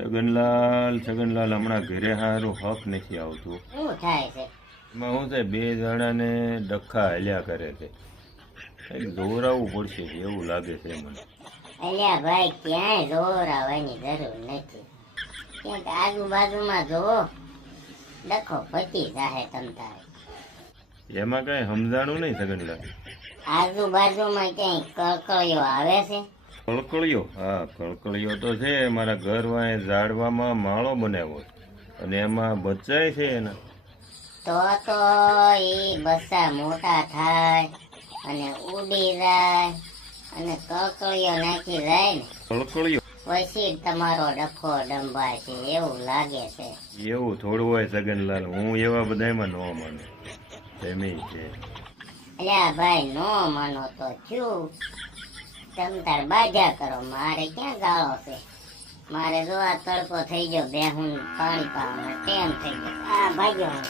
છગનલાલ હમણાં ઘરે હારું હક નથી આવતું. શું થાય છે? એમાં શું છે, બે જણાને ડખા હાલ્યા કરે છે. કંઈક દોરાવવું પડશે એવું લાગે છે મને. અલ્યા ભાઈ, ક્યાંય જોર આવવાની જરૂર નથી. ક્યાંક આજુબાજુમાં જોવો, ડખો પતી જાહે તમ તારે. એમાં કઈ સમજાણું નહીં છગનલાલ. આજુબાજુમાં ક્યાંય કળકળીઓ આવે છે? કળકળિયો? હા, કળકળિયો તો છે. મારા ઘર વાંહે ઝાડવામાં માળો બનાવ્યો છે અને એમાં બચ્ચાય છે એના. તો એ બચ્ચા મોટા થાય અને ઉડી જાય અને કળકળીઓ નાખી જાય ને કળકળિયો પછી તમારો ડખો ડંબાય છે એવું લાગે છે. એવું થોડું હોય છગનલાલ, હું એવા બધામાં ન માનું. એમ છે. અલ્યા ભાઈ, નો માનો તો થયું. તમ તાર બાજા કરો, મારે ક્યાં ગાળો છે? મારે જો આ તડકો થઈ ગયો, બેહું પાણી પાવાનો ટેમ થઈ ગયો. આ ભાગ્યો હું.